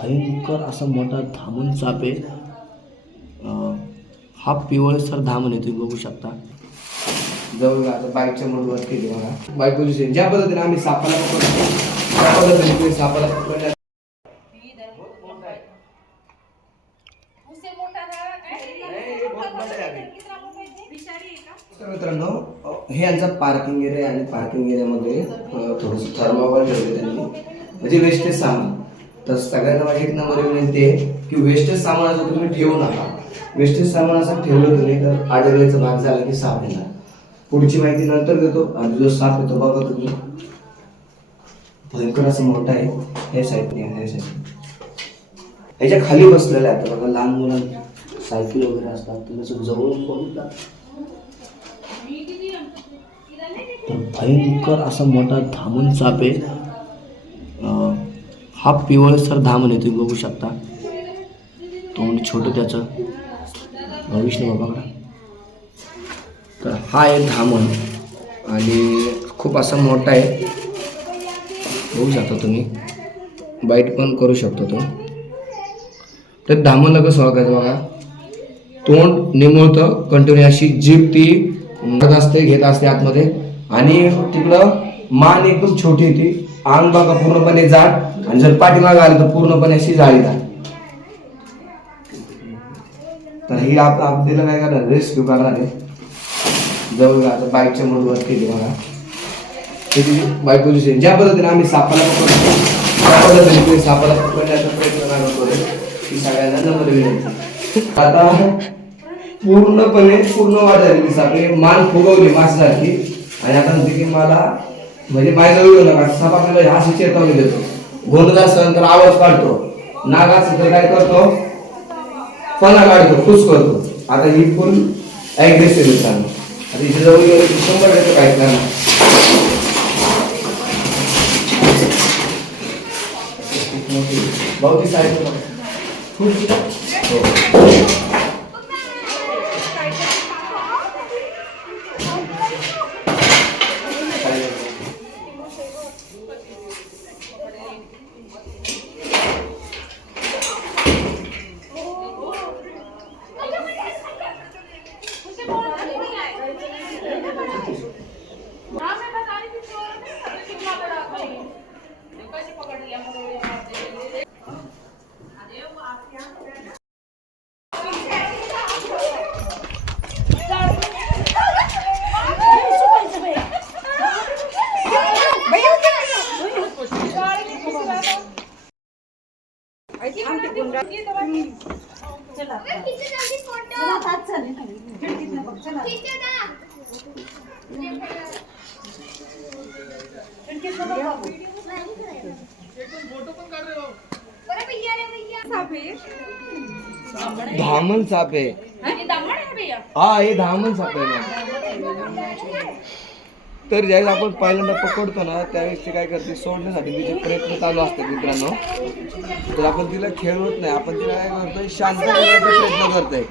भयंकर असा मोठा धामण साप आहे. हा पिवळसर धामण आहे तुम्ही बघू शकता. जवळ आता बाईकच्या मुळवर केली बघा. बाईक पोझिशन ज्या पद्धतीने आम्ही सापाला पकडतो त्या पद्धतीने तुम्ही सापाला पकडल्या मित्रांनो हे यांचा पार्किंग एरिया आणि पार्किंग एरियामध्ये थोडंसं थर्माकोल ठेवले त्यांनी. म्हणजे वेस्टेज सामान. तर सगळ्यांना माझी एक नंबर विनंती आहे की वेस्टेज सामान असं तुम्ही ठेवू नका. वेस्टेज सामान असं ठेवलं तुम्ही तर आढळल्याचं भाग झाला की साप येणार पुढची माहिती नंतर देतो आणि जो साप येतो बघा तुम्ही. भयंकर असं मोठा आहे. हे साईडने हे साईड ह्याच्या खाली बसलेलं आहे आता बघा लहान मुलांना सायकल वगैरे असतात तुम्ही असं जवळून बघितलं तर भयंकर असा मोठा धामण साप आहे. हा पिवळसर धामण आहे तुम्ही बघू शकता. तोंड म्हणजे छोटं त्याचं. भविष्य बाबाकडं. तर हा आहे धामण आणि खूप असा मोठा आहे. बघू शकता तुम्ही. बाईट पण करू शकतो तो. तर धामणला कसं ओळखायचं बघा. तोंड निमुळतं कंटिन्यू अशी जीप ती मरत असते घेत असते आतमध्ये. आणि तिकडं मान एकदम छोटी होती. अंग बघा पूर्णपणे जाड. आणि जर पाठीमागं आलं तर पूर्णपणे अशी जाळीदार तर ही आप आपल्याला काय करणार रेस्क्यू करणार आहे जवळ आता बाईकच्या मुळवर केली बघा. बाईक पोझिशन ज्या पद्धतीने आम्ही सापाला पकडतो त्या पद्धतीने सापाला पकडण्याचा प्रयत्न करतो ती सगळ्यांना नंबर विनंती. आता पूर्णपणे पूर्ण वाढ झाली सापे. मान फुगवली माणसासारखी आणि आता की मला म्हणजे माझ्या व्हिडिओ नका साप आपल्याला अशी चेतावणी देतो गोंधळ सण तर आवाज काढतो. नाग तर काय करतो? फणा काढतो खुश करतो. आता ही फुल ॲग्रेसिव्ह मित्रांनो. आता इथे जवळ गेलो की शंभर टक्के काय करणार? भाऊ ती साहेब खूप हो. धामन साप आहे हा हे धामन साप आहे ना तर ज्यावेळेस आपण पहिल्यांदा पकडतो ना त्यावेळेस ते काय करते सोडण्यासाठी तिचे प्रयत्न चालू असतात मित्रांनो तर आपण तिला खेळवत नाही आपण तिला काय करतोय शांत करण्याचा प्रयत्न करतोय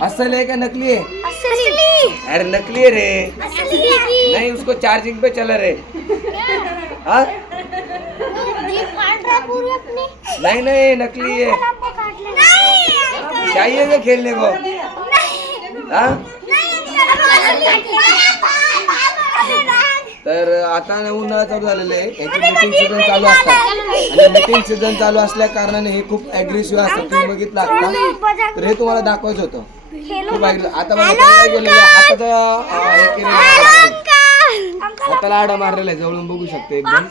असं आहे का नकली आहे अरे नकली है रे नहीं उसको चार्जिंग पे चला रे हाँ नहीं नहीं नकली है चाहिए खेलने को हाँ तर आता उन्हाळा चालू झालेलं आहे. याची मीटिंग सीझन चालू असतात. आणि मीटिंग सीझन चालू असल्या कारणाने हे खूप अग्रेसिव्ह असतात. तुम्ही बघितलं आता? तर हे तुम्हाला दाखवायचं होतं. खूप ऐकलं आता बघा काय केलेलं आहे हे केलेलं आहे. हाताला आडा मारलेला आहे. जवळून बघू शकते एकदम.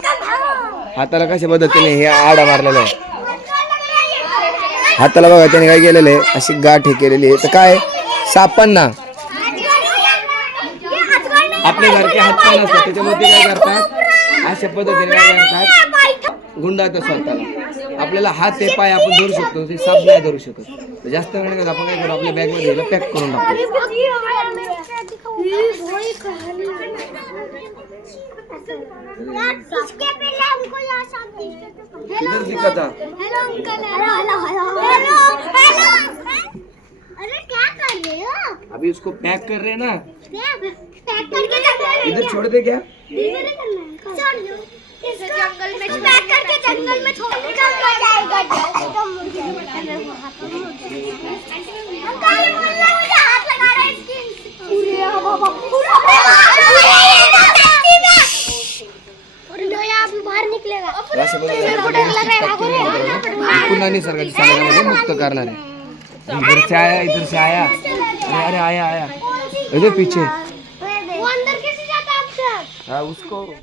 हाताला कशा पद्धतीने हे आडा मारलेला आहे? हाताला बघा त्याने काय केलेलं आहे? अशी गाठ हे केलेली आहे. तर काय? सापांना. आपल्या घरचे हात पाय नसतात त्याच्यामुळे ते काय करतात? अशा पद्धतीने काय करतात? गुंडाळतात स्वतःला. आपल्याला हात ते पाय आपण धरू शकतो ते साप नाही धरू शकत. जास्त वेळ नाही आपण काय करू? आपल्या बॅगमध्ये पॅक करून टाकतो इसके पहले हमको यहाँ सामने किधर दिखा था hello uncle hello hello hello hello अरे क्या कर रहे हो? अभी उसको पैक कर रहे हैं ना? पैक करके जंगल में इधर छोड़ दे क्या छोड़ दो इसको जंगल में पैक करके जंगल में छोड़ दो तो बोल हाथ लगा रहा है इसकी पूरे बाबा पूरा मुक्त करना इधर से आया इधर से आया अरे अरे आया आया इधर पीछे Ah, busco.